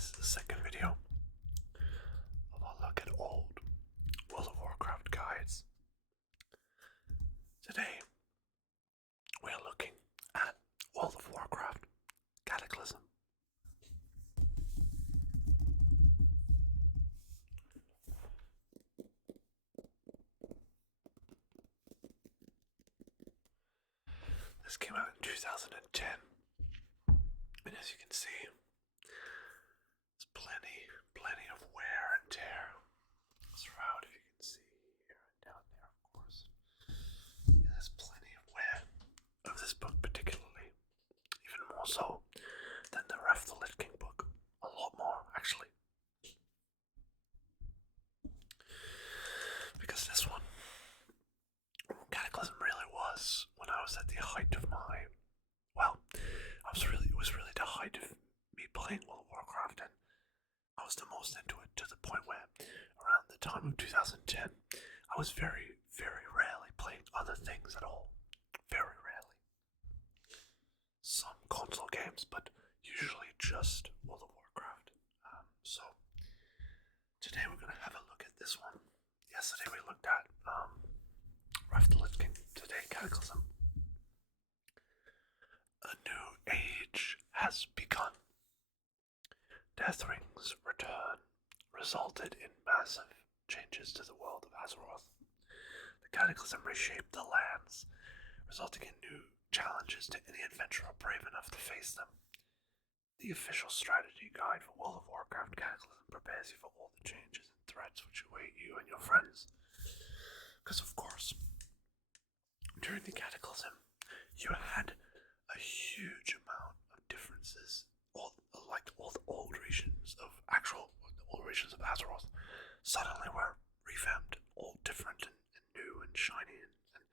This is the second video of a look at old World of Warcraft guides. Today, we are looking at World of Warcraft Cataclysm. This came out in 2010, and as you can see, there's plenty of wear and tear throughout, if you can see here and down there, of course. Yeah, there's plenty of wear of this book particularly, even more so than the Wrath the Lich King book. A lot more, actually. Because this one, Cataclysm really was, when I was at the height of my, it was really the height of me playing World of Warcraft, and I was the most into it to the point where around the time of 2010, I was very, very rarely playing other things at all. Very rarely. Some console games, but usually just World of Warcraft. So today we're going to have a look at this one. Yesterday we looked at Wrath the Lich King. Today, Cataclysm. A new age has begun. Deathring's return resulted in massive changes to the world of Azeroth. The Cataclysm reshaped the lands, resulting in new challenges to any adventurer brave enough to face them. The official strategy guide for World of Warcraft Cataclysm prepares you for all the changes and threats which await you and your friends. Because, of course, during the Cataclysm, you had a huge amount of differences. All the old regions of Azeroth suddenly were revamped, all different and new and shiny, and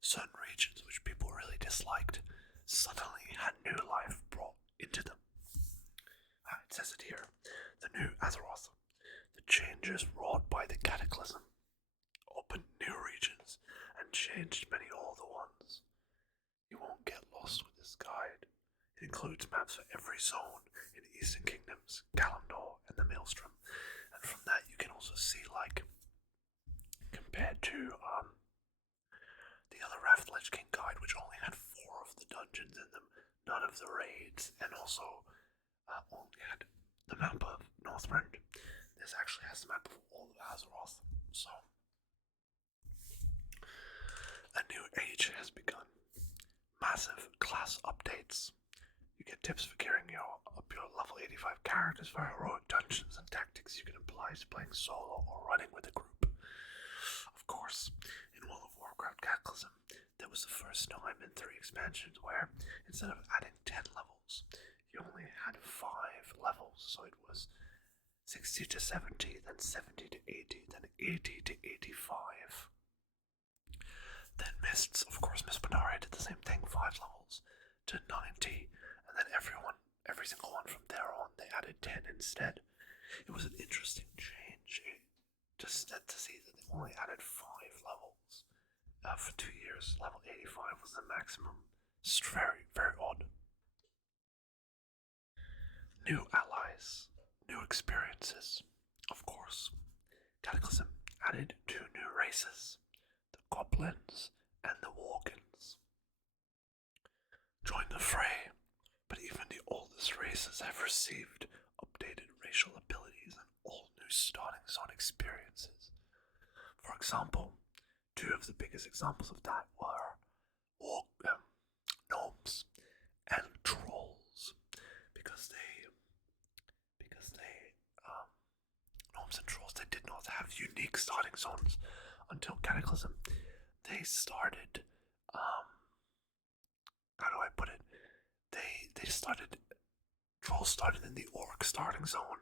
certain regions which people really disliked suddenly had new life brought into them. It says it here. The new Azeroth. The changes wrought by the Cataclysm opened new regions and changed many older ones. You won't get lost with this guide. It includes maps for every zone in the Eastern Kingdoms, Kalimdor, and the Maelstrom. And from that you can also see, compared to the other Wrath the Lich King guide, which only had 4 of the dungeons in them, none of the raids, and also only had the map of Northrend. This actually has the map of all of Azeroth. So, a new age has begun. Massive class updates. You get tips for gearing up your level 85 characters for heroic dungeons and tactics you can apply to playing solo or running with a group. Of course, in World of Warcraft Cataclysm, there was the first time in 3 expansions where, instead of adding 10 levels, you only had 5 levels, so it was 60 to 70, then 70 to 80, then 80 to 85. Then Mists, of course, Miss Pandaria did the same thing, 5 levels to 90, and then every single one from there on, they added 10 instead. It was an interesting change to see that they only added 5 levels for 2 years. Level 85 was the maximum. It's very, very odd. New allies, new experiences. Of course, Cataclysm added 2 new races, the Goblins and the Worgens. Join the fray, but even the oldest races have received updated racial abilities and all new starting zone experiences. For example, 2 of the biggest examples of that were gnomes and trolls, because gnomes and trolls, they did not have unique starting zones until Cataclysm. They started, how do I put it? Trolls started in the orc starting zone,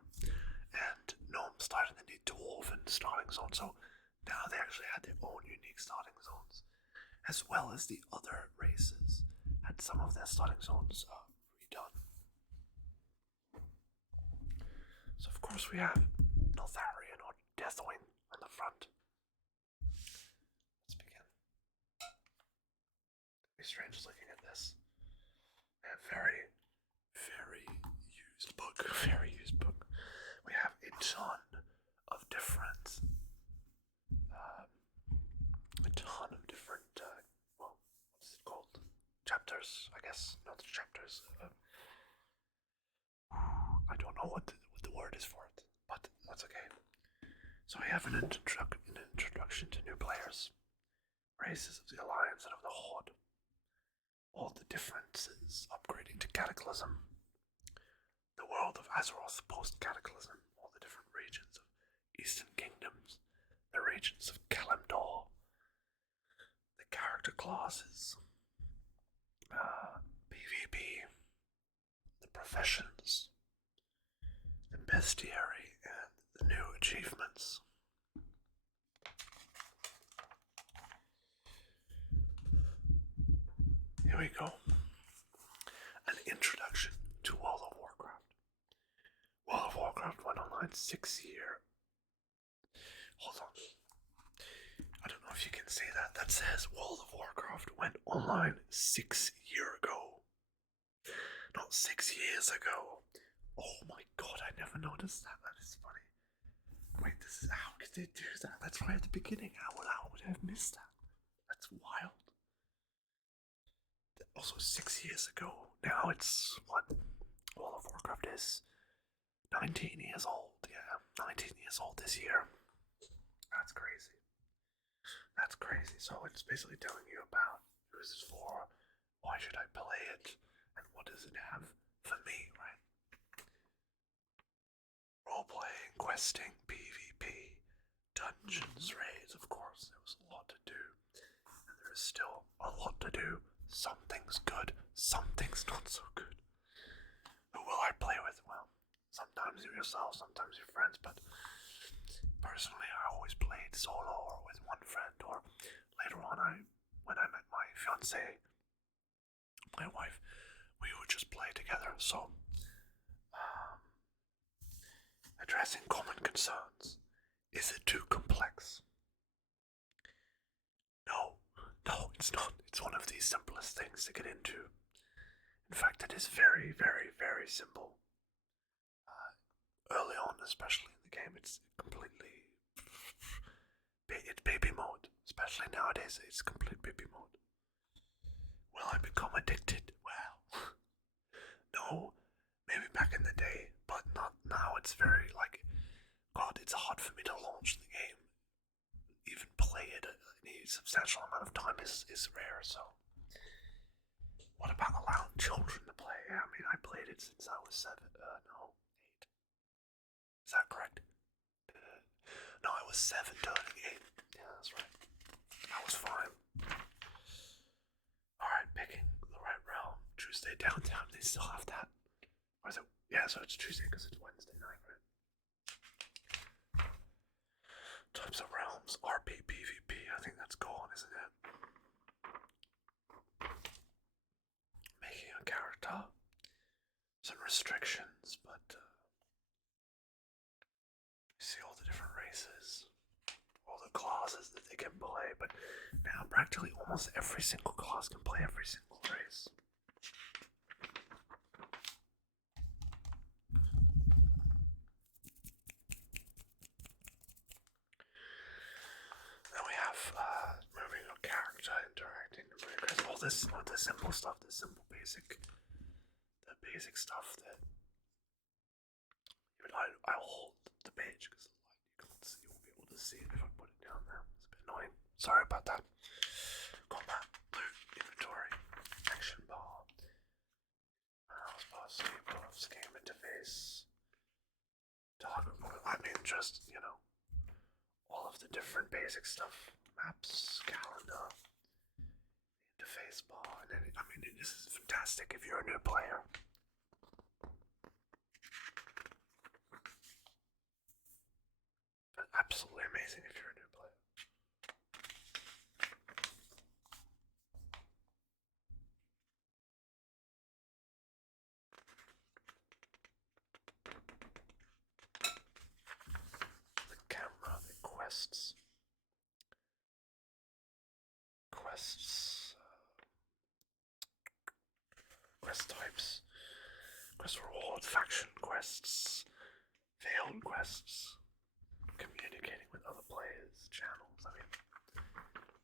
and gnomes started in the dwarven starting zone, so now they actually had their own unique starting zones, as well as the other races had some of their starting zones redone. So of course we have Neltharion, or Deathwing, on the front. Let's begin. Very strange looking at this. A very, very used book. Very used book. ton of different, well, what's it called? Chapters, I guess. Not chapters. I don't know what the word is for it, but that's okay. So we have an introduction to new players, races of the Alliance and of the Horde, all the differences, upgrading to Cataclysm, the world of Azeroth post-Cataclysm, all the different regions of Eastern Kingdoms, the regions of Kalimdor, the character classes, PvP, the professions, the bestiary, and the new achievements. Here we go. An introduction to World of Warcraft. World of Warcraft went online 6 year. Hold on. I don't know if you can see that. That says World of Warcraft went online 6 years ago. Not 6 years ago. Oh my god, I never noticed that. That is funny. Wait, this is how could they do that? That's right at the beginning. How would I have missed that? That's wild. Also, 6 years ago. Now it's what? World of Warcraft is 19 years old. Yeah, 19 years old this year. That's crazy. That's crazy. So it's basically telling you about who is this for, why should I play it, and what does it have for me, right? Role-playing, questing, PvP, dungeons, raids, of course, there was a lot to do. And there is still a lot to do. Some things good, some things not so good. Who will I play with? Well, sometimes yourself, sometimes your friends, but personally I always played solo or with one friend, or later on when I met my fiancée, my wife, we would just play together. So addressing common concerns. Is it too complex? No, it's not. It's one of the simplest things to get into. In fact, it is very, very, very simple. Early on, especially in the game, it's completely... It's baby mode. Especially nowadays, it's complete baby mode. Will I become addicted? Well, no. Maybe back in the day, but not now. It's very, God, it's hard for me to launch the game. Even play it any substantial amount of time is rare, so. What about allowing children to play? I mean, I played it since I was 8. Is that correct? No, I was 7 turning 8. Yeah, that's right. I was fine. Alright, picking the right realm. Tuesday downtown, they still have that. Or is it? Yeah, so it's Tuesday because it's Wednesday night, right? Types of realms, RP, PvP, I think that's gone, isn't it? Making a character. Some restrictions, but you see all the different races, all the classes that they can play, but now practically almost every single class can play every single race. Then we have moving a character, interacting, all the simple stuff, the simple basic stuff that even I'll hold the page because you won't be able to see it if I put it down there. It's a bit annoying. Sorry about that. Combat, loot, inventory, action bar, mouse bar, save buffs, game interface, target mode. I mean, just all of the different basic stuff, maps, calendar, interface bar, and then this is fantastic if you're a new player. Absolutely amazing if you're a new player. The camera, the quests, quest types, quest rewards, faction quests, failed quests, communicating with other players, channels. I mean,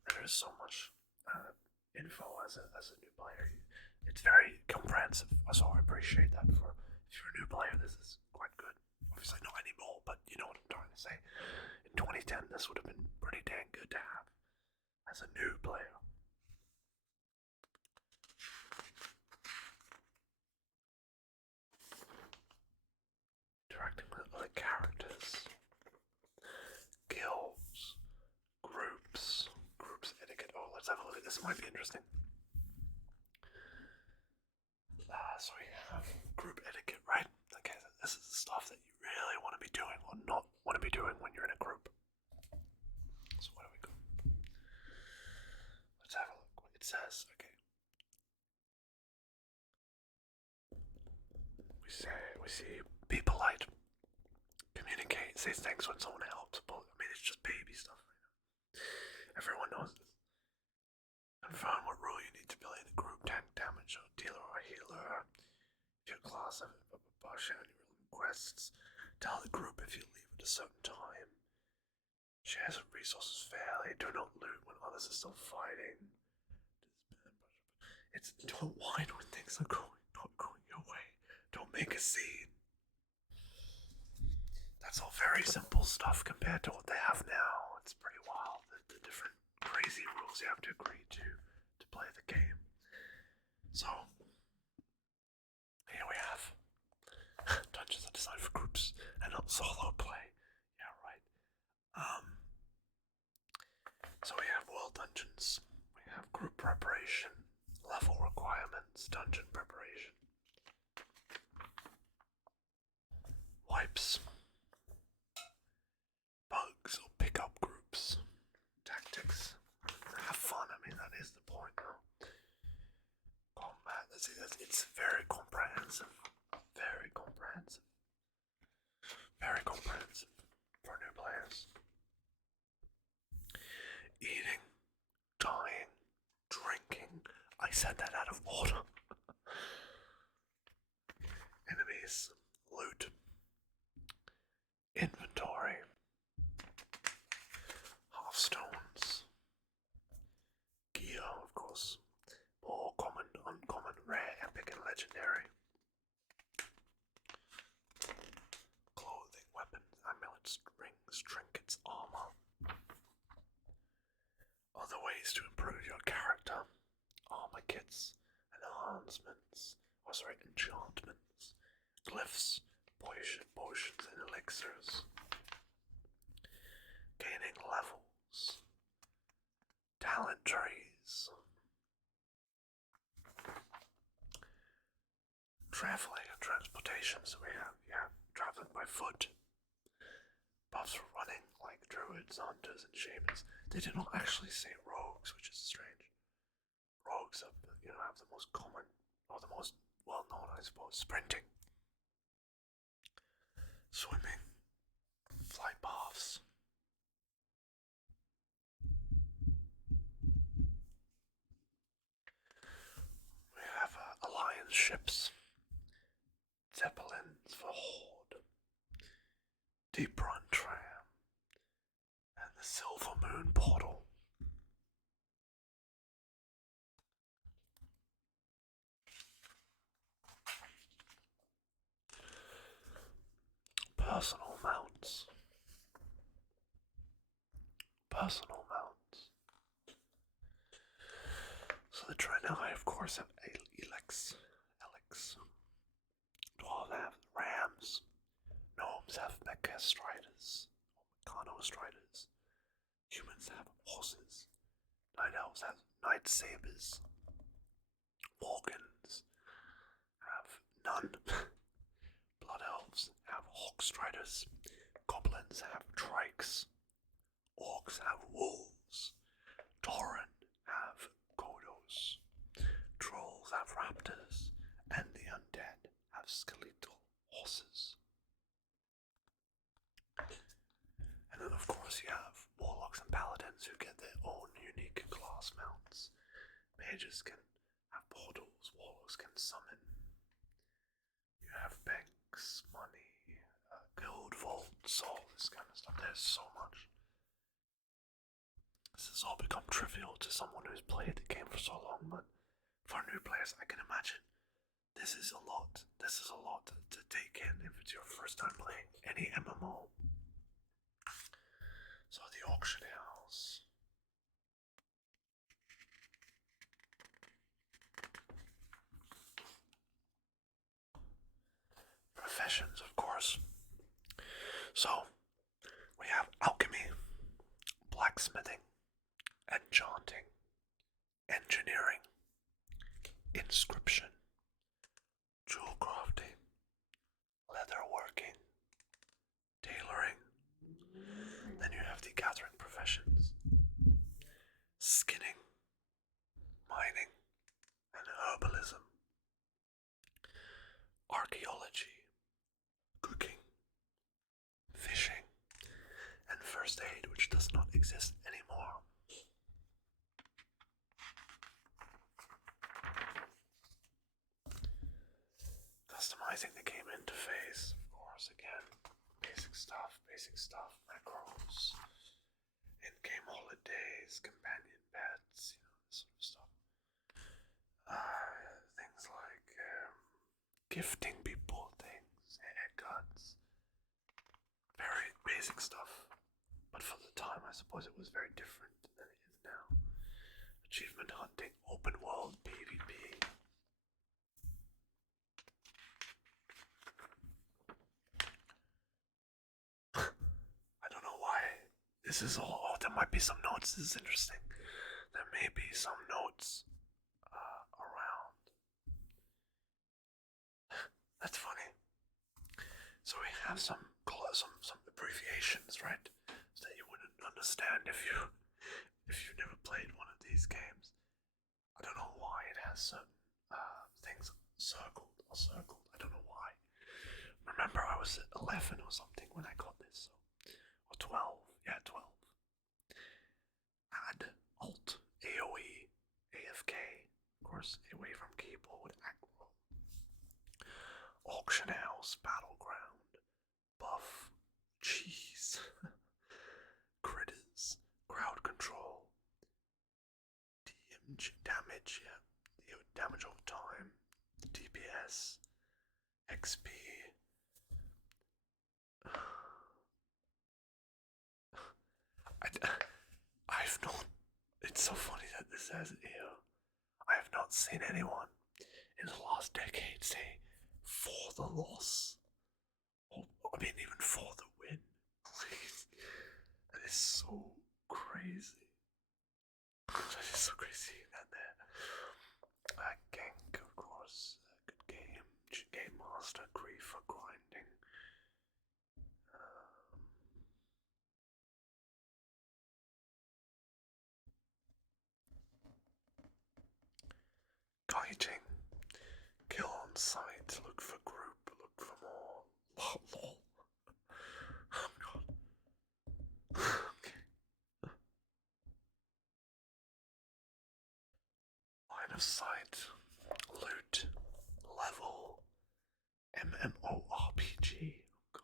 there is so much info as a new player. It's very comprehensive, so I appreciate that. For if you're a new player, this is quite good. Obviously, not anymore, but you know what I'm trying to say. In 2010, this would have been pretty dang good to have as a new player. Interacting with other characters, guilds, groups etiquette. Oh, let's have a look at this. Might be interesting. So we have group etiquette, right? Okay, this is the stuff that you really want to be doing or not want to be doing when you're in a group. So what do we got? Let's have a look what it says. Okay. We see be polite, communicate, say thanks when someone helps. But I mean, it's just baby stuff. Everyone knows this. Confirm what role you need to play in the group. Tank, damage, or dealer or healer. If your class have share any requests. Tell the group if you leave at a certain time. Share some resources fairly. Do not loot when others are still fighting. Don't whine when things are not going your way. Don't make a scene. That's all very simple stuff compared to what they have now. It's pretty wild. The different crazy rules you have to agree to play the game. So here we have dungeons are designed for groups and not solo play. Yeah, right. So we have world dungeons. We have group preparation, level requirements, dungeon preparation, wipes, bugs or pickup groups, tactics. Have fun. I mean, that is the point, though. Combat. It's very comprehensive. Very comprehensive. Very comprehensive for new players. Eating, dying, drinking. I said that out of order. Enemies, loot, inventory, half-stones, gear, of course, more common, uncommon, rare, epic, and legendary. Clothing, weapons, amulets, rings, trinkets, armor. Other ways to improve your character. Armor kits, enhancements, enchantments, glyphs, potions, and elixirs. Gaining levels. Talent trees. Traveling and transportation, so we have, traveling by foot. Buffs for running, like druids, hunters, and shamans. They did not actually say rogues, which is strange. Rogues have the most common, or the most well-known, I suppose, sprinting, swimming, flight paths. We have alliance ships, zeppelins for Horde, Deep Run Tram, and the Silver Moon Portal. Personal mounts. Personal mounts. So the Draenei, of course, have Elex. Dwarves have rams. Gnomes have mecha striders, or Meccano striders. Humans have horses. Night elves have night sabers. Morgans have none. Blood elves have hawk striders. Goblins have trikes. Orcs have wolves. Tauren have Godos. Trolls have raptors. And the undead have skeletal horses. And then of course you have warlocks and paladins who get their own unique class mounts. Mages can have portals, warlocks can summon. You have banks, money, guild soul, this kind of stuff. There's so much. This has all become trivial to someone who's played the game for so long, but for new players, I can imagine this is a lot. This is a lot to take in if it's your first time playing any MMO. So the auction house. Professions, of course. So we have alchemy, blacksmithing, enchanting, engineering, inscription, jewel crafting, leatherworking, tailoring. Then you have the gathering professions, skinning, mining, and herbalism, archaeology, cooking, fishing, and first aid, which does not exist anymore. Customizing the game interface, of course, again, basic stuff, macros, in-game holidays, companion pets, this sort of stuff. Things like gifting people things, haircuts, very basic stuff. But for the time, I suppose it was very different than it is now. Achievement hunting, open world, PvP. I don't know why. This is all. Oh, there might be some notes. This is interesting. There may be some notes around. That's funny. So we have some abbreviations, right? So that you wouldn't understand if you've never played one of these games. I don't know why it has certain things circled. I don't know why. Remember, I was at 11 or something when I got this, or 12. Yeah, 12. Add, Alt, AOE, AFK, of course, away from keyboard, aggro. Auction house, battleground, buff, cheese, critters, crowd control, damage, yeah, damage over time, DPS, XP. I've not. It's so funny that this says it here. I have not seen anyone in the last decade say for the loss. Or, I mean, even for the win. That is so crazy. That is so crazy. That there. Genk, of course. Good game. Game Master, grief for grinding. Guiding. Kill on sight. Look for group. Look for more. Lol. Oh god. Okay. Line of sight. Loot. Level. MMORPG. Oh god.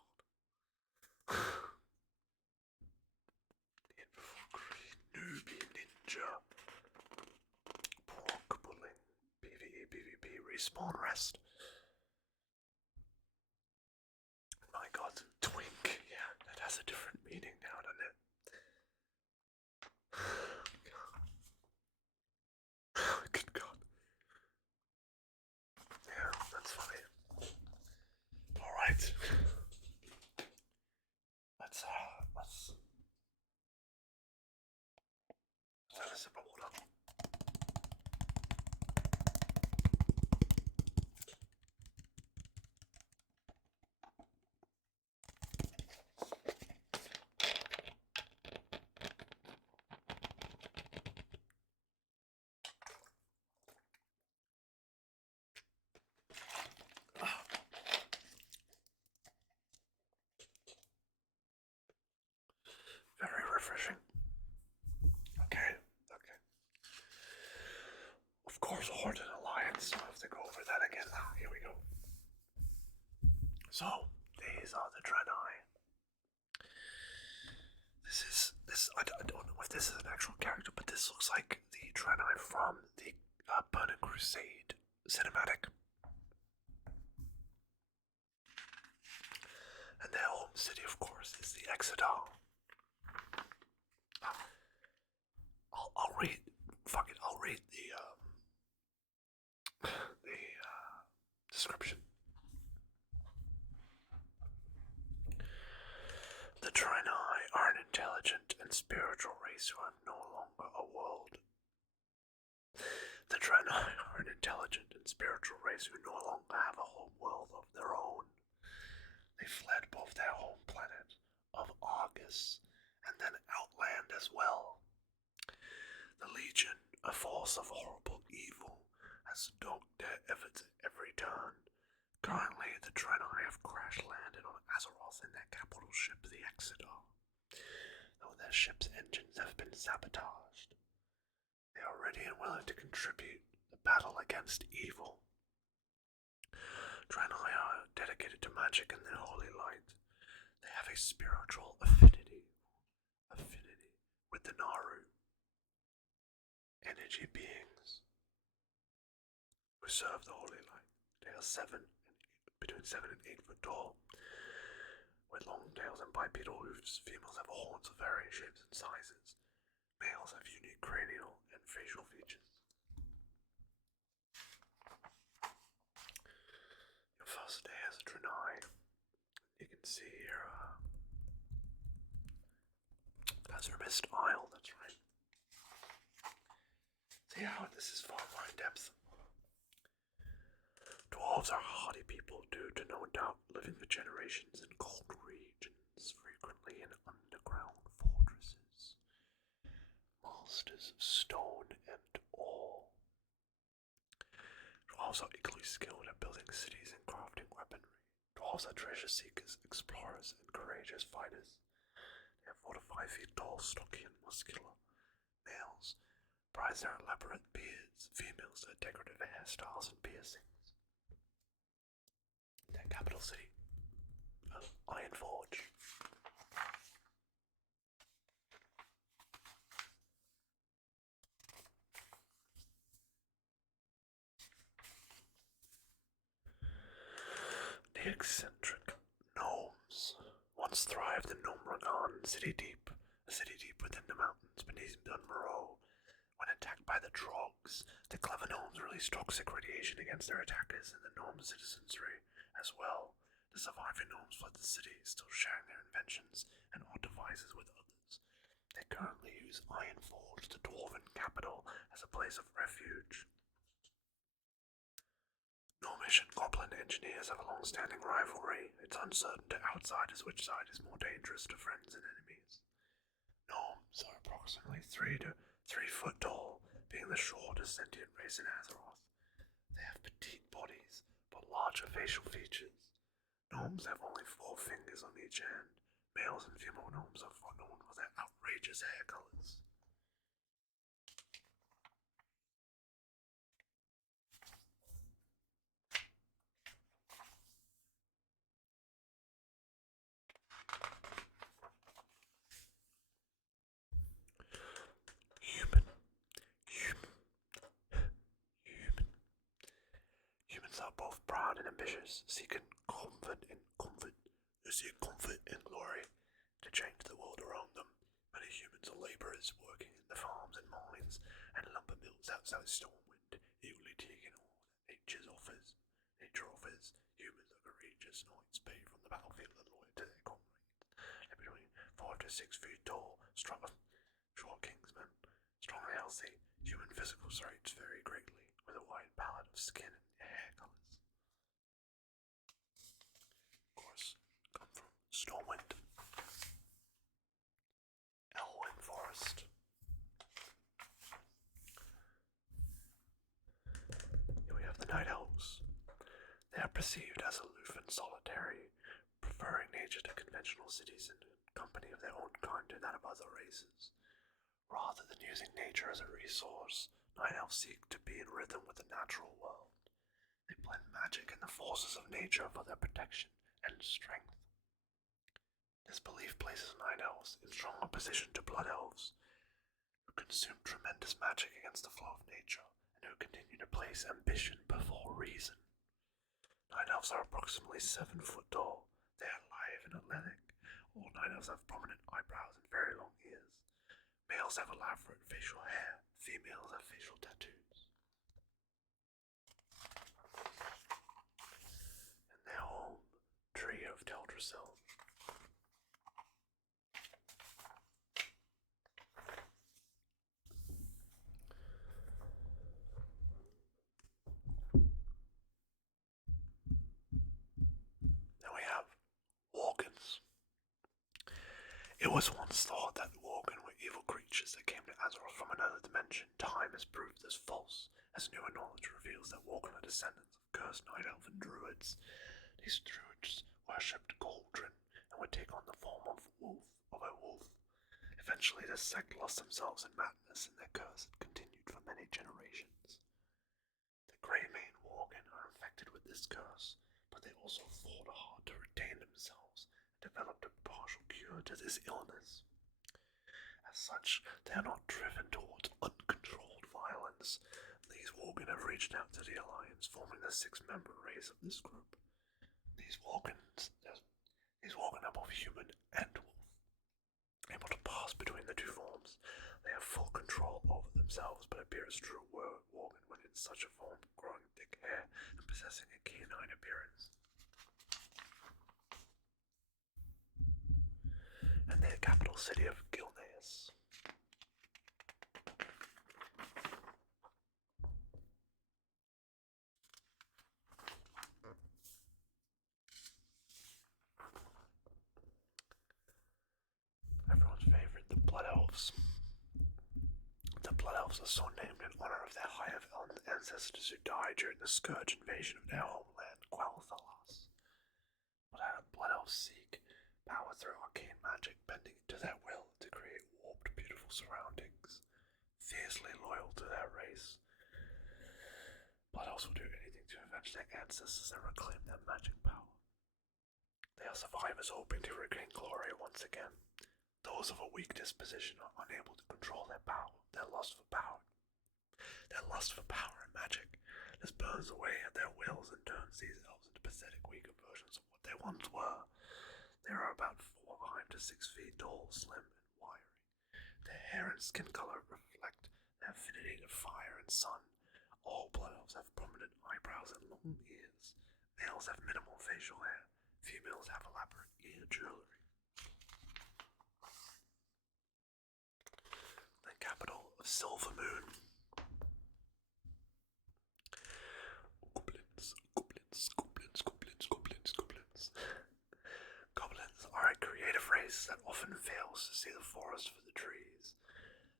Need before greed. Newbie ninja. Pork pulling. PvE, PvP. Respawn rest. My god. Twink. Yeah, that has a different meaning now, doesn't it? Good god. Yeah, that's funny. Alright. Let's have a sip of water. Very refreshing. Okay. Of course, Horde and Alliance. I'll have to go over that again. Here we go. So, these are the Dreadeye. I don't know if this is an actual character, but this looks like the Draenei from the Burning Crusade cinematic. And their home city, of course, is the Exodar. I'll read. Fuck it. I'll read the description. The Draenei are an intelligent and spiritual race who have no longer a world. The Draenei are an intelligent and spiritual race who no longer have a home world of their own. They fled both their home planet of Argus and then Outland as well. The Legion, a force of horrible evil, has stalked their efforts at every turn. Currently, the Draenei have crash-landed on Azeroth in their capital ship, the Exodar. Though their ship's engines have been sabotaged, they are ready and willing to contribute the battle against evil. Draenei are dedicated to magic and their holy light. They have a spiritual affinity with the Naru, energy beings who serve the holy light. They are between 7 and 8 foot tall, with long tails and bipedal hoofs. Females have horns of varying shapes and sizes. Males have unique cranial and facial features. Your first day as a Draenei, you can see here, that's our mist isle, that's right. See how this is far more in depth. Dwarves are hardy people due to no doubt living for generations in cold regions, frequently in underground fortresses. Masters of stone and ore. Dwarves are equally skilled at building cities and crafting weaponry. Dwarves are treasure seekers, explorers, and courageous fighters. They are 4 to 5 feet tall, stocky, and muscular. Males prize their elaborate beards, females their decorative hairstyles and piercings. Their capital city of Ironforge. The eccentric gnomes once thrived in Gnomragon, city deep within the mountains beneath Dunmoreau. When attacked by the Trogs, the clever gnomes released toxic radiation against their attackers and the gnome citizenry as well. The surviving gnomes fled the city, still sharing their inventions and odd devices with others. They currently use Ironforge, the dwarven capital, as a place of refuge. Gnomish and goblin engineers have a long-standing rivalry. It's uncertain to outsiders which side is more dangerous to friends and enemies. Gnomes are approximately 3 to 3 foot tall, being the shortest sentient race in Azeroth. They have petite bodies, but larger facial features. Gnomes have only 4 fingers on each hand. Males and female gnomes are known for their outrageous hair colors. Humans are both proud and ambitious, seeking comfort and glory to change the world around them. Many humans are laborers working in the farms and mines and lumber mills outside Stormwind, eagerly taking all that nature offers. Humans are courageous knights paid from the battlefield and loyal to their comrades. They're between 4 to 6 feet tall, short kingsmen, strong and healthy. Human physical traits vary greatly, with a wide palette of skin and hair colors. Of course, come from Stormwind. Elwyn Forest. Here we have the Night Elves. They are perceived as aloof and solitary, preferring nature to conventional cities and company of their own kind to that of other races. Rather than using nature as a resource, Night Elves seek to be in rhythm with the natural world. They blend magic and the forces of nature for their protection and strength. This belief places Night Elves in strong opposition to Blood Elves, who consume tremendous magic against the flow of nature, and who continue to place ambition before reason. Night Elves are approximately 7 foot tall. They are lithe and athletic. All Night Elves have prominent eyebrows and very long ears. Males have elaborate facial hair. Females have facial tattoos. And their home, Tree of Teldrassil. Then we have Worgens. It was once thought that the Worgen were evil creatures that came to Azeroth from another dimension. Time has proved this false, as newer knowledge reveals that Worgen are descendants of cursed Night Elf and Druids. These Druids worshipped Cauldron and would take on the form of a wolf. Eventually, this sect lost themselves in madness, and their curse had continued for many generations. The Greymane Worgen are infected with this curse, but they also fought hard to retain themselves and developed a partial cure to this illness. As such, they are not driven towards uncontrolled violence. These Worgen have reached out to the Alliance, forming the 6-member race of this group. These Worgen are both human and wolf, able to pass between the two forms. They have full control over themselves, but appear as true Worgen when in such a form, growing thick hair and possessing a canine appearance. And the capital city of Gilneas. Everyone's favorite, the Blood Elves. The Blood Elves are so named in honor of their high elven ancestors who died during the Scourge invasion of their homeland, Quel'Thalas. Blood Elves seek power through arcane magic, bending it to their will to create warped, beautiful surroundings. Fiercely loyal to their race, Blood Elves will do anything to avenge their ancestors and reclaim their magic power. They are survivors hoping to regain glory once again. Those of a weak disposition are unable to control their power, their lust for power. Their lust for power and magic just burns away at their wills and turns these elves into pathetic, weaker versions of what they once were. They are about 5 to 6 feet tall, slim, and wiry. Their hair and skin color reflect their affinity to fire and sun. All Blood Elves have prominent eyebrows and long ears. Males have minimal facial hair. Females have elaborate ear jewelry. The capital of Silvermoon. Goblins. Goblins are a creative race that often fails to see the forest for the trees.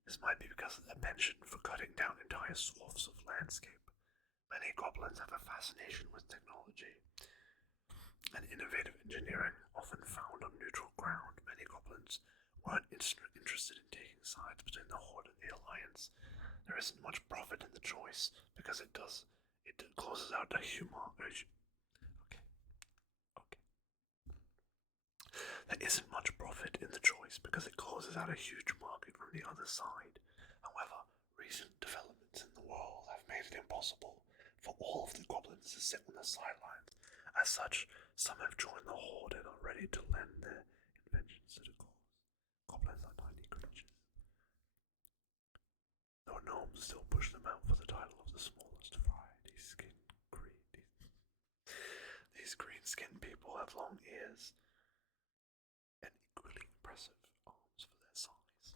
This might be because of their penchant for cutting down entire swaths of landscape. Many goblins have a fascination with technology and innovative engineering, often found on neutral ground. Many goblins weren't interested in taking sides between the Horde and the Alliance. There isn't much profit in the choice because it closes out the There isn't much profit in the choice because it closes out a huge market from the other side. However, recent developments in the world have made it impossible for all of the goblins to sit on the sidelines. As such, some have joined the Horde and are ready to lend their inventions to the cause. Goblins are tiny creatures, though gnomes still push them out for the title of the smallest variety. These green-skinned people have long ears and equally impressive arms for their size.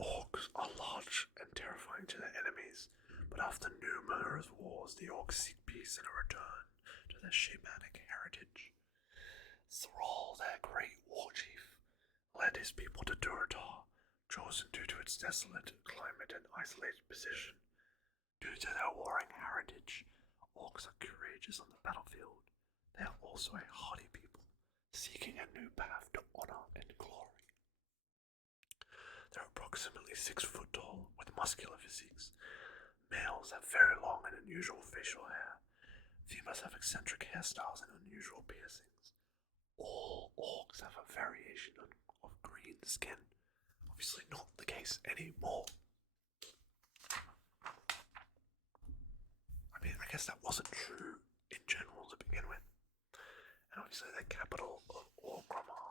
Orcs are large and terrifying to their enemies, but after numerous wars, the orcs seek peace and a return to their shamanic heritage. Thrall, their great war chief, led his people to Durotar, chosen due to its desolate climate and isolated position. Due to their warring heritage, orcs are courageous on the battlefield. They are also a hardy people, seeking a new path to honor and glory. They're approximately 6 foot tall, with muscular physiques. Males have very long and unusual facial hair. Females have eccentric hairstyles and unusual piercings. All orcs have a variation of green skin. Obviously not the case anymore. I mean, I guess that wasn't true in general to begin with. And obviously the capital of Orgrimmar.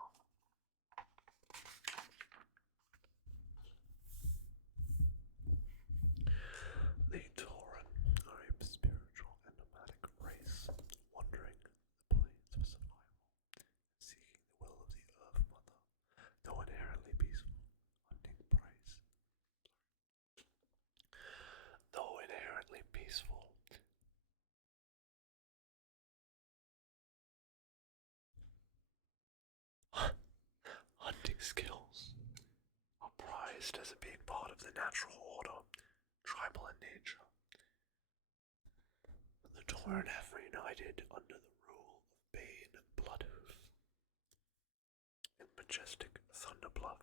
The Tauren are a spiritual and nomadic race, wandering the plains for survival, seeking the will of the Earth Mother, though inherently peaceful, hunting prey. Though inherently peaceful, hunting skills are prized as being part of the natural order, tribal in nature. The Tauren have reunited under the rule of Bane Bloodhoof in majestic Thunderbluff.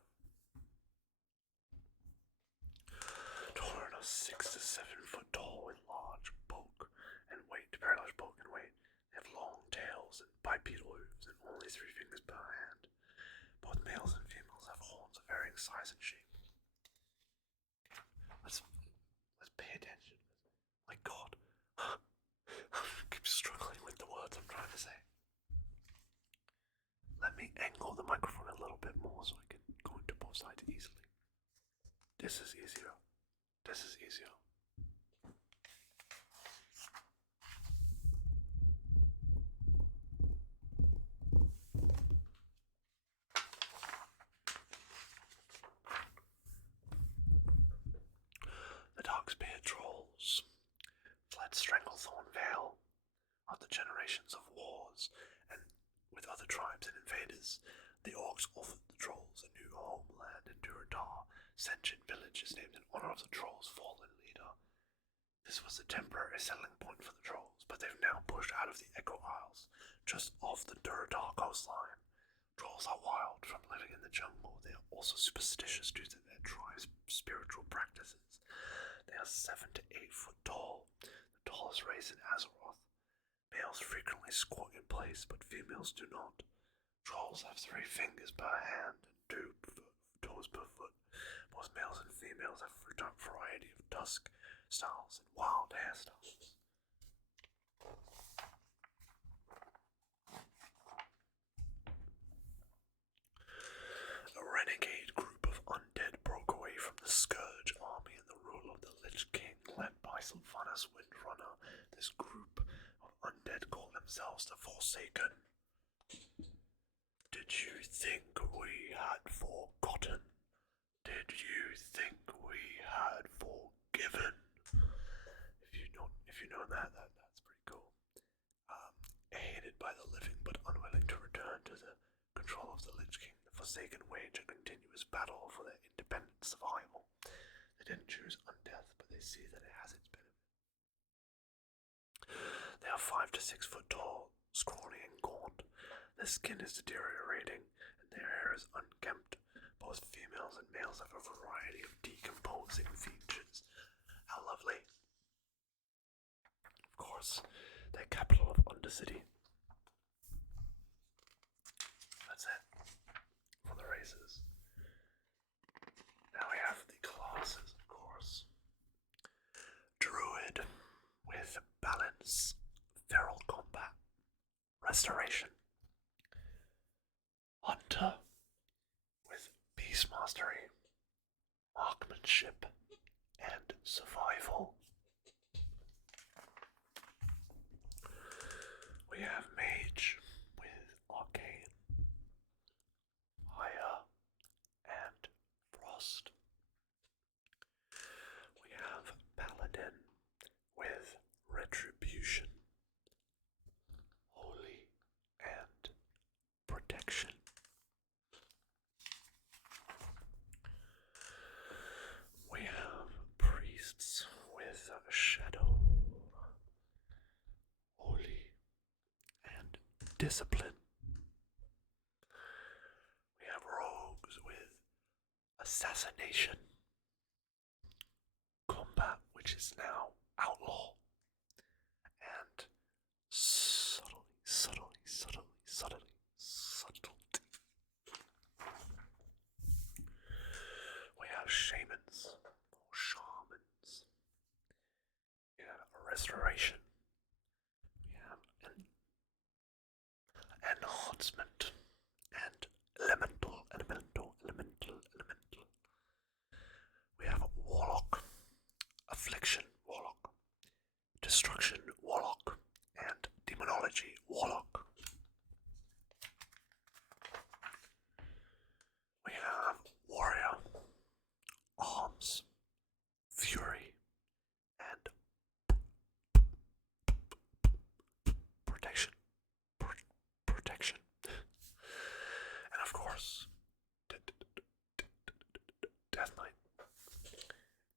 Tauren are 6 to 7 foot tall with large bulk and weight, very large bulk and weight. They have long tails and bipedal hooves and only 3 fingers per hand. Both males and females have horns of varying size and shape. Let's pay attention. My God. I'm struggling with the words I'm trying to say. Let me angle the microphone a little bit more so I can go into both sides easily. This is easier. This is easier. The Darkspear trolls fled Stranglethorn Vale after generations of wars and with other tribes and invaders. The orcs offered the trolls a new homeland in Duradar. Sentient village is named in honor of the trolls' fallen leader. This was a temporary settling point for the trolls, but they've now pushed out of the Echo Isles, just off the Duradar coastline. Trolls are wild from living in the jungle. They are also superstitious due to their tribe's spiritual practices. They are 7 to 8 foot tall, the tallest race in Azeroth. Males frequently squat in place, but females do not. Trolls have 3 fingers per hand and 2 toes per foot. Both males and females have a variety of dusk styles and wild hairstyles. A renegade group of undead broke away from the Scourge army and the rule of the Lich King, led by Sylvanas Windrunner. This group of undead call themselves the Forsaken. Did you think we had forgotten? Did you think we had forgiven? If you know that, that's pretty cool. Hated by the living but unwilling to return to the control of the Lich King, the Forsaken wage a continuous battle for their independent survival. They didn't choose undeath, but they see that it has its benefit. They are 5 to 6 foot tall, scrawny and gaunt. Their skin is deteriorating, and their hair is unkempt. Both females and males have a variety of decomposing features. How lovely. Of course, their capital of Undercity. That's it for the races. Now we have the classes, of course. Druid with balance, feral combat, restoration. Hunter with beast mastery, marksmanship, and survival. We have mage with arcane, fire, and frost. We have paladin with retribution, holy, and protection. We have priests with shadow, holy, and discipline. We have rogues with assassination, combat, which is now outlaw, and subtlety. We have shamans, or shamans. We have restoration. We have enhancement and elemental. We have warlock, affliction, warlock, destruction, warlock, and demonology, warlock. We have warrior, arms, fury, and protection. Protection. And of course, Death Knight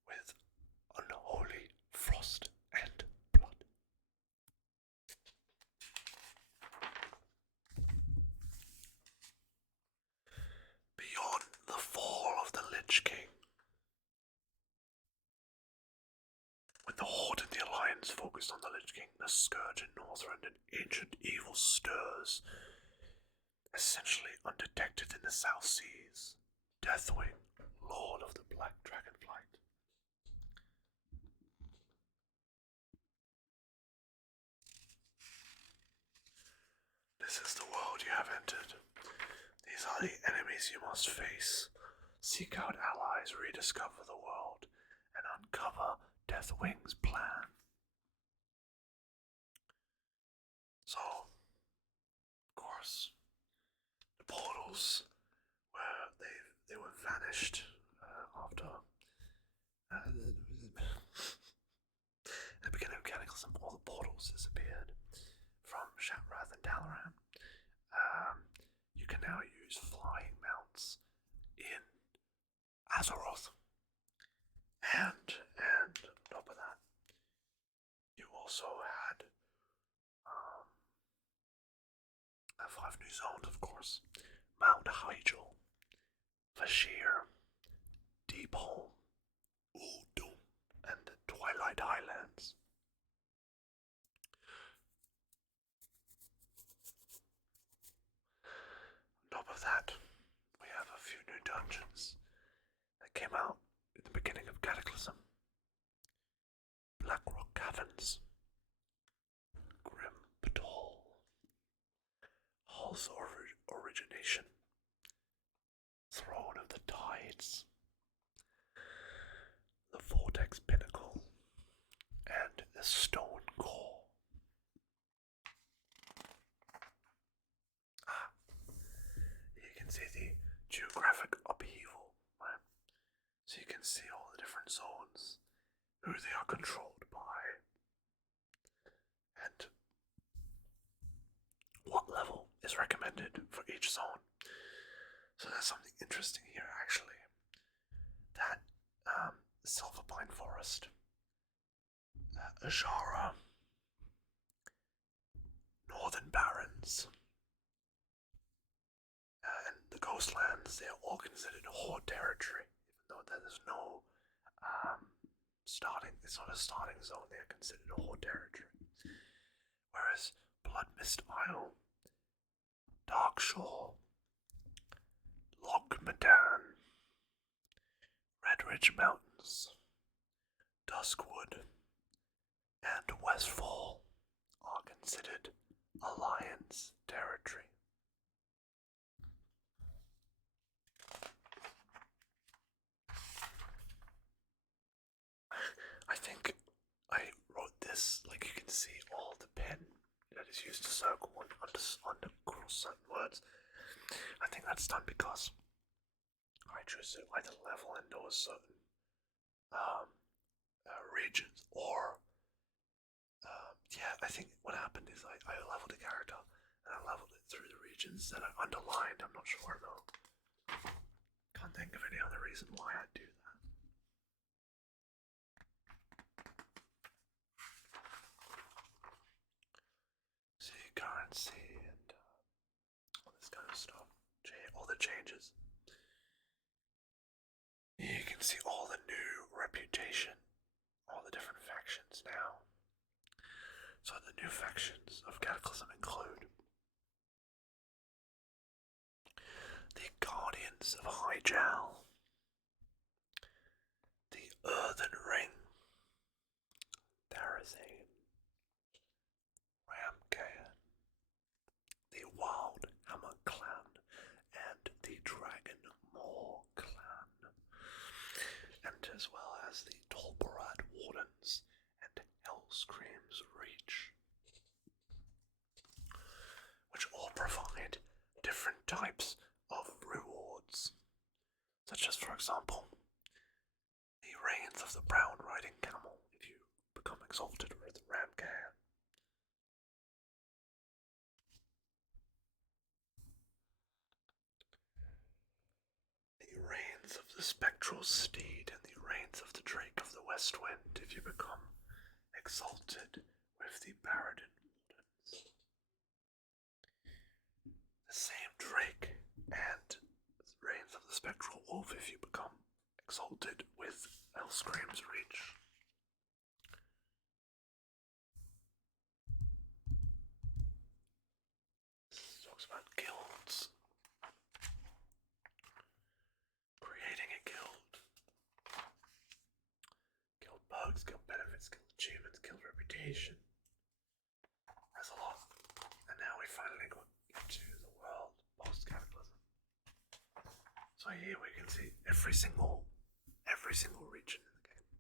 with unholy frost and blood. Beyond the fall of the Lich King, when the Horde and the Alliance focused on the Lich King, the Scourge in Northrend, and ancient evil stirs, essentially undetected in the South Seas. Deathwing, Lord of the Black Dragonflight. This is the world you have entered. These are the enemies you must face. Seek out allies, rediscover the world, and uncover Deathwing's plan. So, of course, the portals where they were vanished after the beginning of Cataclysm. All the portals disappeared from Shatrath and Dalaran. You can now use flying mounts in Azeroth. And on top of that, you also had 5 new zones, of course. Mount Hyjal, Vashir, Deep Home, Uldum, and the Twilight Highlands. On top of that, we have a few new dungeons that came out in the beginning of Cataclysm. Blackrock Caverns, Grim Patrol, Hall's Origination, Throne of the Tides, the Vortex Pinnacle, and the Stone Core. You can see the geographic upheaval, right? So you can see all the different zones, who they are controlled by, and what level is recommended for each zone. So there's something interesting here, actually. That Silverpine Forest, Ajara, Northern Barrens, and the Ghostlands, they're all considered Horde territory, even though there's no starting, it's not a starting zone, they're considered Horde territory. Whereas Bloodmist Isle, Darkshore, Loch Madan, Redridge Mountains, Duskwood, and Westfall are considered Alliance territory. I think I wrote this, like you can see all the pen that is used to circle and undercross certain words. I think that's done because I choose to either level into a certain regions, or I think what happened is I leveled a character and I leveled it through the regions that I underlined. I'm not sure though. Can't think of any other reason why I'd do that. See currency and all this kind of stuff. All the changes. see all the new reputation, all the different factions now. So the new factions of Cataclysm include the Guardians of Hyjal, the Earthen Ring, Darazane, Ramcan, the Wild Hammer Clan, and the Dragon Maw Clan, and as well as the Tolbarad Wardens and Hellscream's Reach, which all provide different types of rewards, such as, for example, the Reigns of the Brown Riding Camel if you become exalted with Ramcan. The Reigns of the Spectral Steed and the Reigns of the Drake of the West Wind if you become exalted with the Baradin Wardens. The same Drake and Reigns of the Spectral Wolf if you become exalted with Hellscream's Reach. This talks about guilds. Creating a guild. Guild bugs, guild benefits, guild achievements, guild reputation. There's a lot. And now we finally got into the world post-Cataclysm. So here we can see every single region in the game.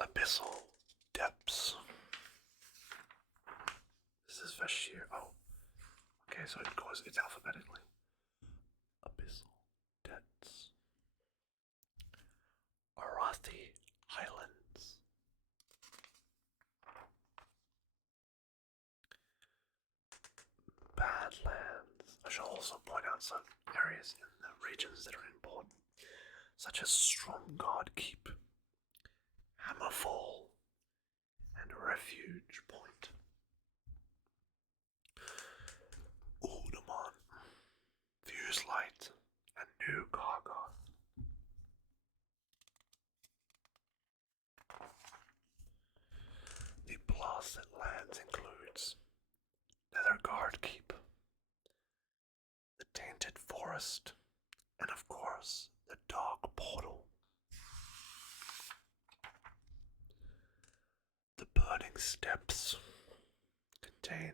Abyssal Depths. This is Vashir. Oh. Okay, so it's alphabetically. Abyssal Depths. Arathi Highlands. Badlands. I shall also point out some areas in the regions that are important, such as Stromgarde Keep, Hammerfall, and Refuge Point. Uldaman, Fuse Light, and New Gargoth. The Blasted Lands includes Netherguard Keep, the Tainted Forest, and of course, the Dark Portal. The Burning Steppes contain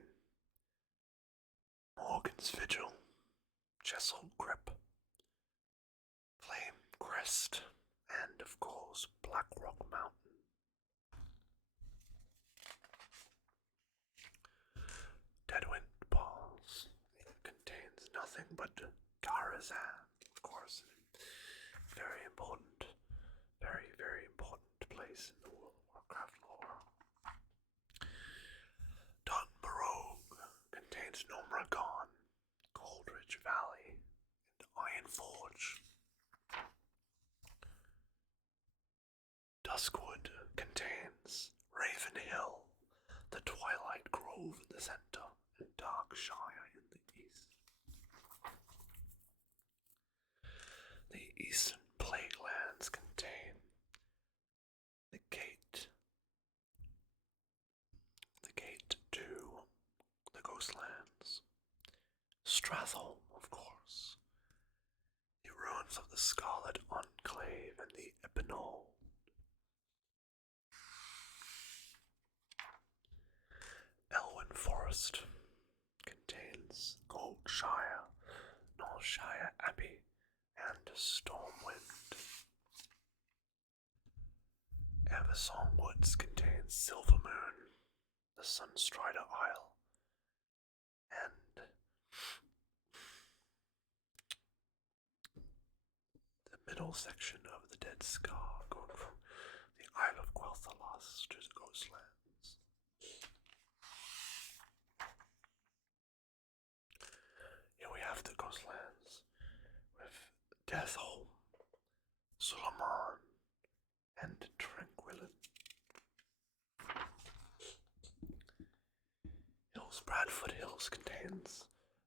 Morgan's Vigil, Jessel Grip, Flame Crest, and of course, Blackrock Mountain. Deadwind Balls. It contains nothing but Garazan, of course. Very important, very, very important place in the World of Warcraft lore. Dunbarrogue contains Nomragon, Coldridge Valley, and Ironforge. Duskwood contains Raven Hill, the Twilight Grove in the center, and Darkshire in the east. The Eastern Plaguelands contain the Gate to the Ghostlands, Stratholme, of course, the ruins of the Scarlet Enclave and the Epinol. Elwyn Forest contains Goldshire, Northshire Abbey, and Stormwind. Eversong Woods contains Silvermoon, the Sunstrider Isle, and the middle section of the Dead Scar, going from the Isle of Quel'Thalas to the Ghostlands. Here we have the Ghostlands with Deathholm, Suleiman, and Tranquillin. Bradford Hills contains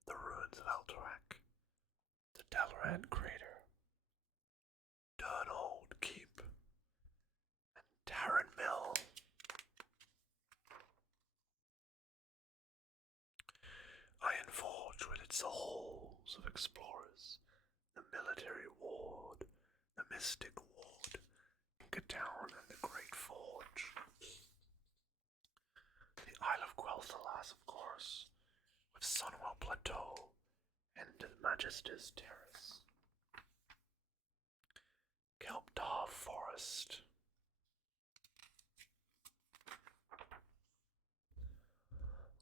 the ruins of Alterac, the Dalaran Crater, Durnold Keep, and Tarren Mill. Iron Forge with its halls of explorers, the military ward, the mystic ward, Town and the Great Forge. The Isle of Quel'Thalas, of course, with Sunwell Plateau and Magister's Terrace. Kelpdar Forest.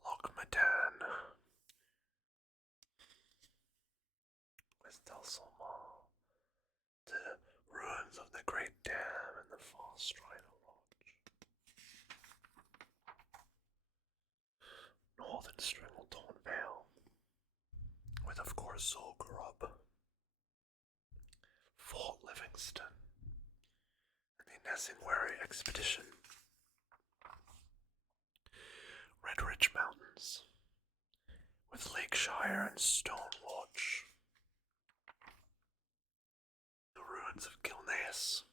Loch Madan with Delsalmar. The ruins of the Great Dam and the Far Strider Lodge. Northern Stranglethorn Vale, with of course Zul'Gurub, Fort Livingston, and the Nesingwary Expedition. Red Ridge Mountains, with Lakeshire and Stonewatch. The ruins of Gilneas,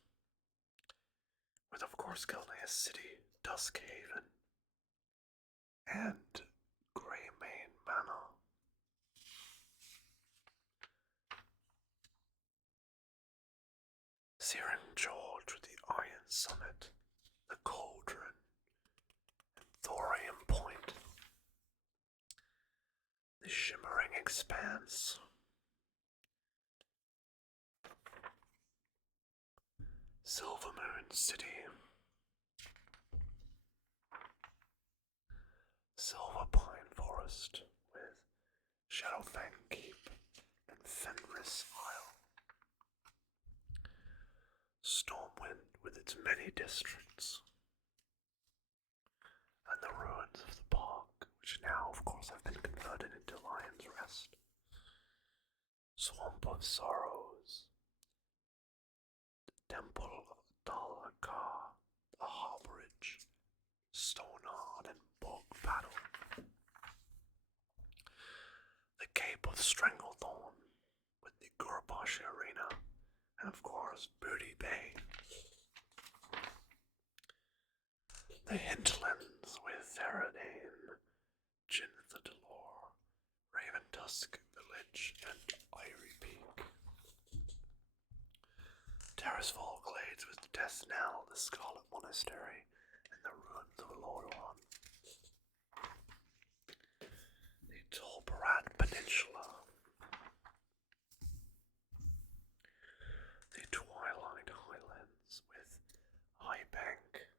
with of course Gilneas City, Duskhaven, and Greymane Manor. Searing George with the Iron Summit, the Cauldron, and Thorium Point. The Shimmering Expanse. Silvermoon City. Silver Pine Forest with Shadowfang Keep and Fenris Isle. Stormwind with its many districts. And the ruins of the park, which now of course have been converted into Lion's Rest. Swamp of Sorrows. The Temple of Dalakar, the Harborage, Stonehard and Bog Battle. The Cape of Stranglethorn with the Gurbashi Arena, and of course Booty Bay. The Hinterlands with Theradane, Jinth Delore, Raven Tusk Village, and Irie Peak. Terrasfall Glades with Death Knell, the Scarlet Monastery, and the ruins of Lordaeron. The Tolbarat Peninsula. The Twilight Highlands with Highbank,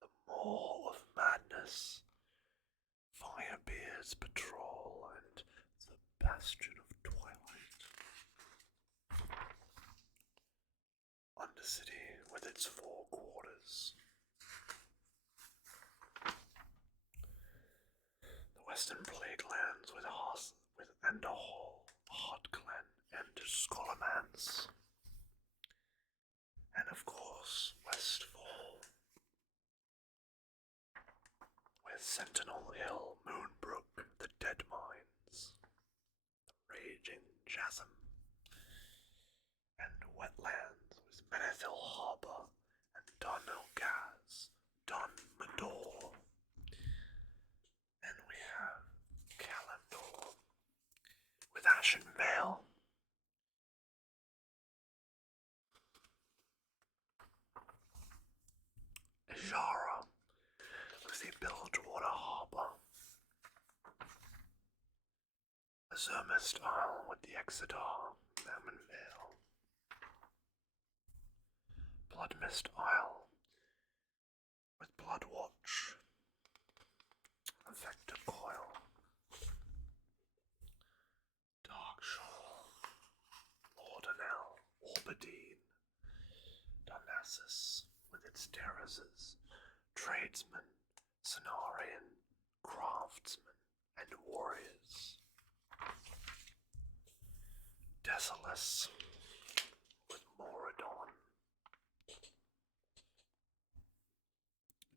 the Maw of Madness, Firebeard's Patrol, and the Bastion of Twilight. Undercity with its four quarters. The Western Plague Lands with Endahall, Hotglen, and Scholomance. And of course, Westfall with Sentinel Hill, Moonbrook, the Dead Mines, the Raging Chasm, and Wetlands with Menethil Harbour and Dun Gaz, Dun Mador. Then we have Kalimdor with Ashen Vale. Jara with the Bilgewater Harbour. Azurmist Isle with the Exeter, Mammon Vale. Bloodmist Isle with Bloodwatch, Vector Coil. Darkshore, Laudanel, Orbadine, Darnassus with its terraces, Tradesmen, Cenarian, Craftsmen, and Warriors. Desolus with Moradon.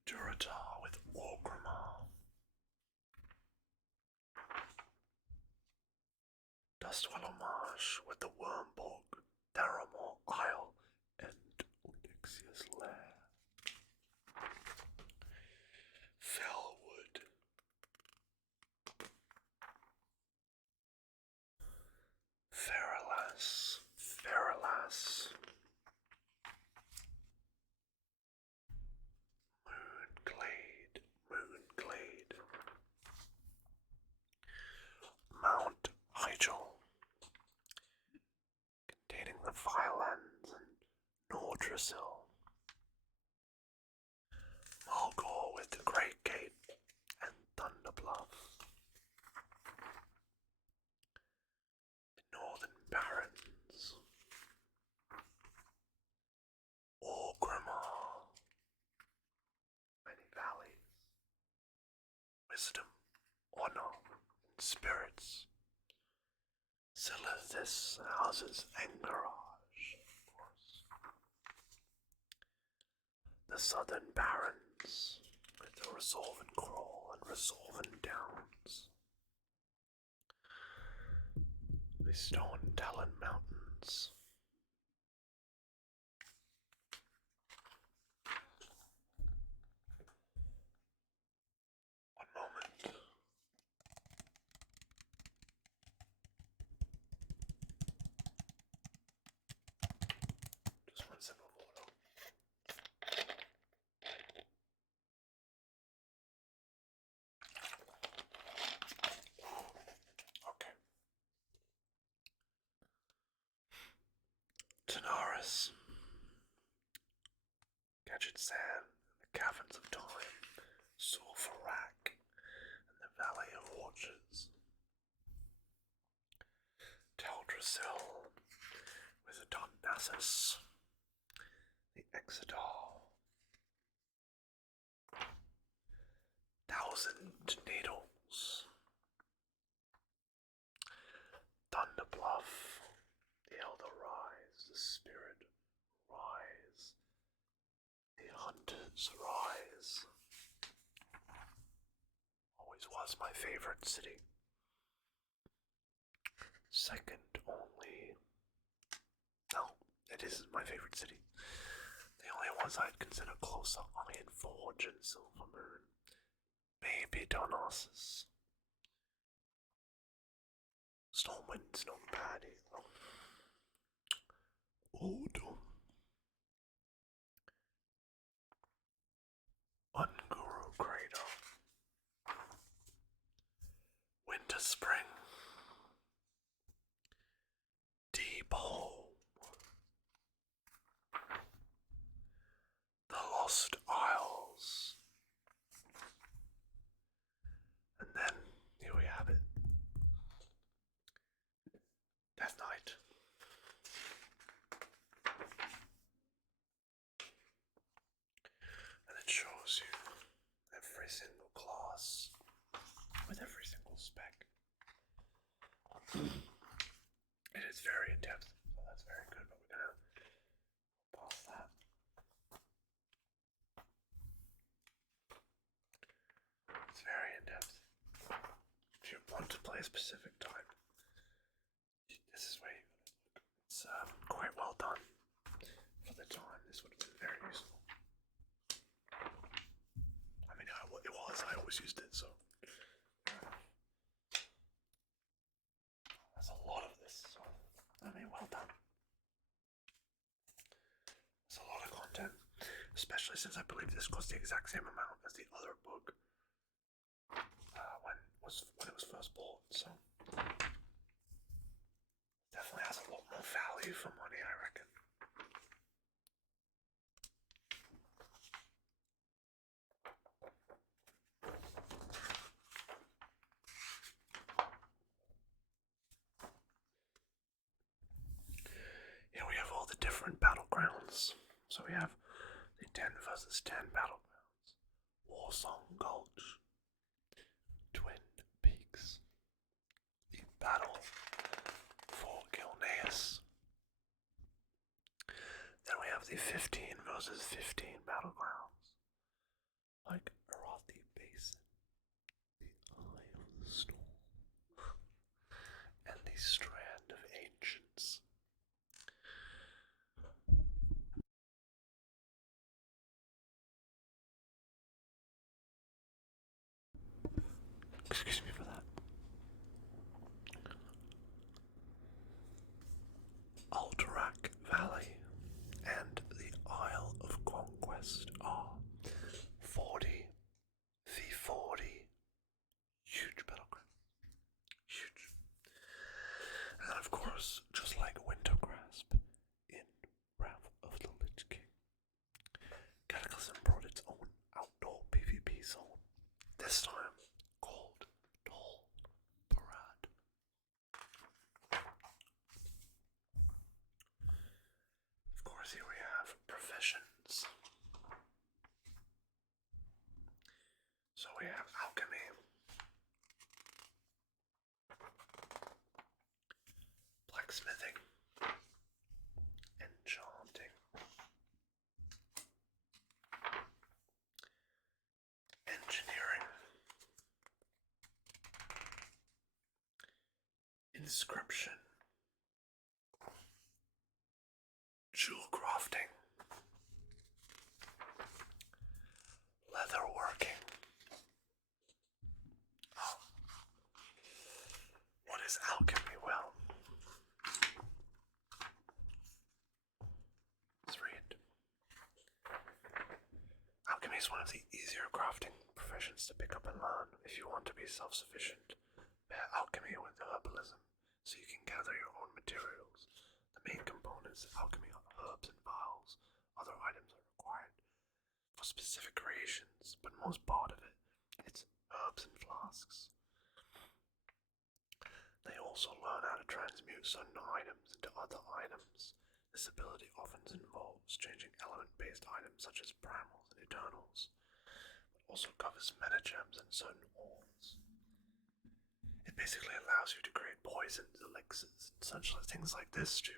Duratar with Orgrimmar. Dustwallow Marsh with the Wormborg, Theramore Isle, and Onyxia's Lair. Fellwood. Feralas. Moonglade. Mount Hyjal, containing the Violens and Nordrasil. Mulgore with the Great Gate and Thunderbluff. The Northern Barrens. Orgrimmar. Many valleys. Wisdom, honor, and spirits. Silithis houses Angarage, of course. The Southern Barrens, with the Resolven Crawl and Resolven Downs. The Stone Talon Mountains. One moment. Just one sip of water. Okay. Tanaris. Gadget Sand, the Caverns of Time, Sulfurak, and the Valley of Orchards. Teldrassil, with the Donassus, the Exodar. Thousand Needles. Thunderbluff, the Elder Rise, the Spirit Rise, the Hunter's Rise. Always was my favorite city. Second only. No, it isn't my favorite city. The only ones I'd consider close are Ironforge and Silvermoon. Maybe Donosis. Stormwind's not bad either. Odom. Unguru Crater. Winter Spring. Deep Hole. The Lost Isles. And then, here we have it. Death Knight. And it shows you every single class with every single spec. It is very in depth, so that's very good, but we're gonna pause that. It's very in depth. If you want to play a specific type, this is where you gotta look. It's quite well done for the time. This would have been very useful. I mean, it was. I always used it, so. There's a lot of this, so. I mean, well done. There's a lot of content, especially since I believe this cost the exact same amount as the other book when it was first bought, so definitely has a lot more value for money, I reckon. Here we have all the different battlegrounds. So we have the 10 versus 10 battlegrounds. Warsong Gulch. Twin Peaks. The battle for Gilneas. Then we have the 15 versus 15 battlegrounds. Like Arathi Basin. The Eye of the Storm. And the Stray course, just like Wintergrasp in Wrath of the Lich King, Cataclysm brought its own outdoor PvP zone, this time called Tol Barad. Of course, here we have professions. So we have alchemy, blacksmithing, enchanting, engineering, inscription, jewel crafting, leather working. Oh. What is alchemy? Well, let's read. Alchemy is one of the easier crafting professions to pick up and learn if you want to be self-sufficient. Pair alchemy with herbalism so you can gather your own materials. The main components of alchemy are herbs and vials. Other items are required for specific creations, but most part of it's herbs and flasks. They also learn how to transmute certain items into other items. This ability often involves changing element-based items such as brambles and eternals, but also covers metagems and certain ores. It basically allows you to create poisons, elixirs, and such things like this to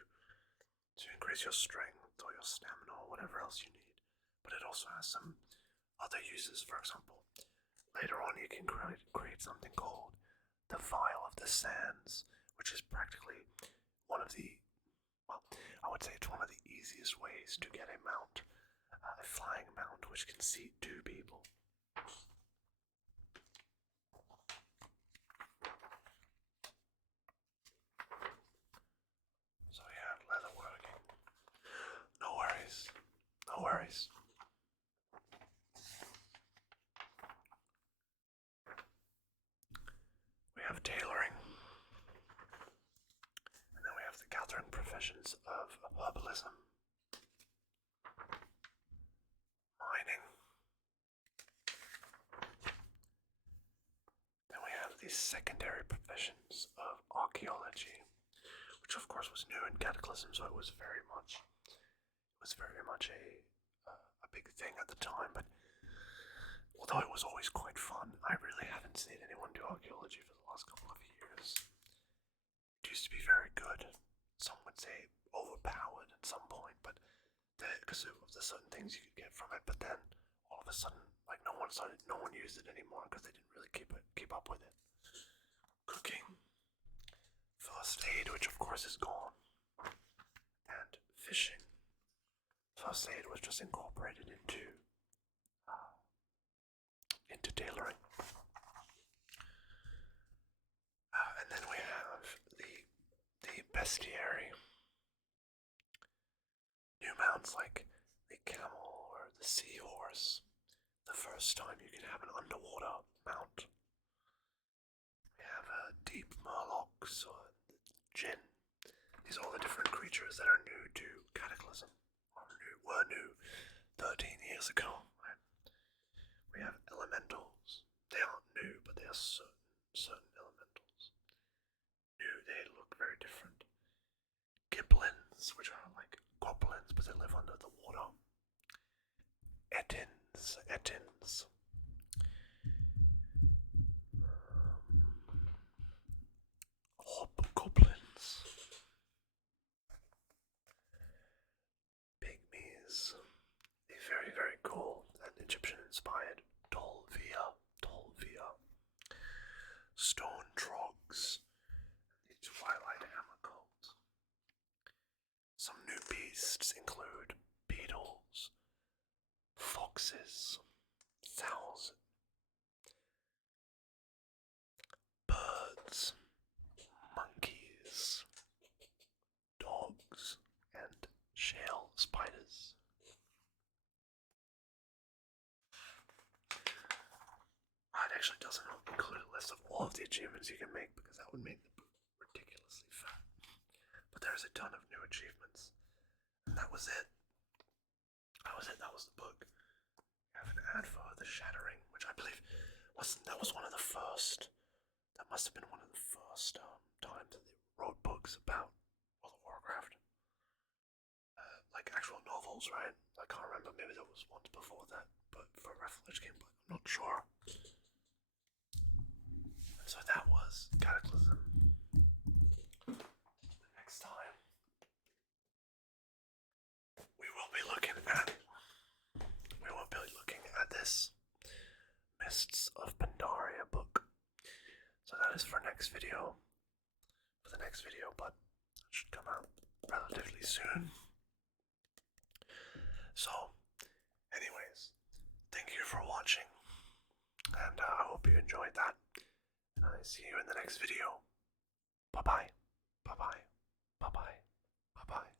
increase your strength or your stamina or whatever else you need. But it also has some other uses. For example, later on you can create something called the Vial of the Sands, which is practically one of the, well, I would say it's one of the easiest ways to get a mount, a flying mount which can seat 2 people. So yeah, leatherworking. No worries. No worries. We have tailoring. And then we have the gathering professions of herbalism, mining. Then we have the secondary professions of archaeology, which of course was new in Cataclysm, so it was very much a big thing at the time. But although it was always quite fun, I really haven't seen anyone do archaeology for the last couple of years. It used to be very good. Some would say overpowered at some point, but because of the certain things you could get from it. But then all of a sudden, like no one used it anymore because they didn't really keep up with it. Cooking, first aid, which of course is gone, and fishing. First aid was just incorporated into tailoring. And then we have the bestiary. New mounts like the camel or the seahorse. The first time you can have an underwater mount. We have deep murlocs or djinn. These are all the different creatures that are new to Cataclysm. Were new 13 years ago. Right? We have elementals. They aren't new, but they are certain elementals. New, they look very different. Giblins, which are like goblins, but they live under the water. Ettins. Hobgoblins. Pygmies. The very, very cool and Egyptian-inspired Tolvia. Stone Trogs. The Twilight Hammer Cult. Some new beasts include beetles, foxes, owls, birds, monkeys, dogs, and shale spiders. It actually doesn't include a list of all of the achievements you can make because that would make the book ridiculously fat. there's a ton of new achievements. And that was it. That was it. That was the book. I have an ad for The Shattering, which I believe that was one of the first. That must have been one of the first times that they wrote books about World of Warcraft. Like actual novels, right? I can't remember. Maybe there was ones before that, but for a reference game, but I'm not sure. And so that was Cataclysm. Next time, we will be looking at this Mists of Pandaria book. So that is for next video. For the next video, but it should come out relatively soon. So, anyways, thank you for watching, and I hope you enjoyed that. And I see you in the next video. Bye bye. Bye bye. Bye bye. Bye bye.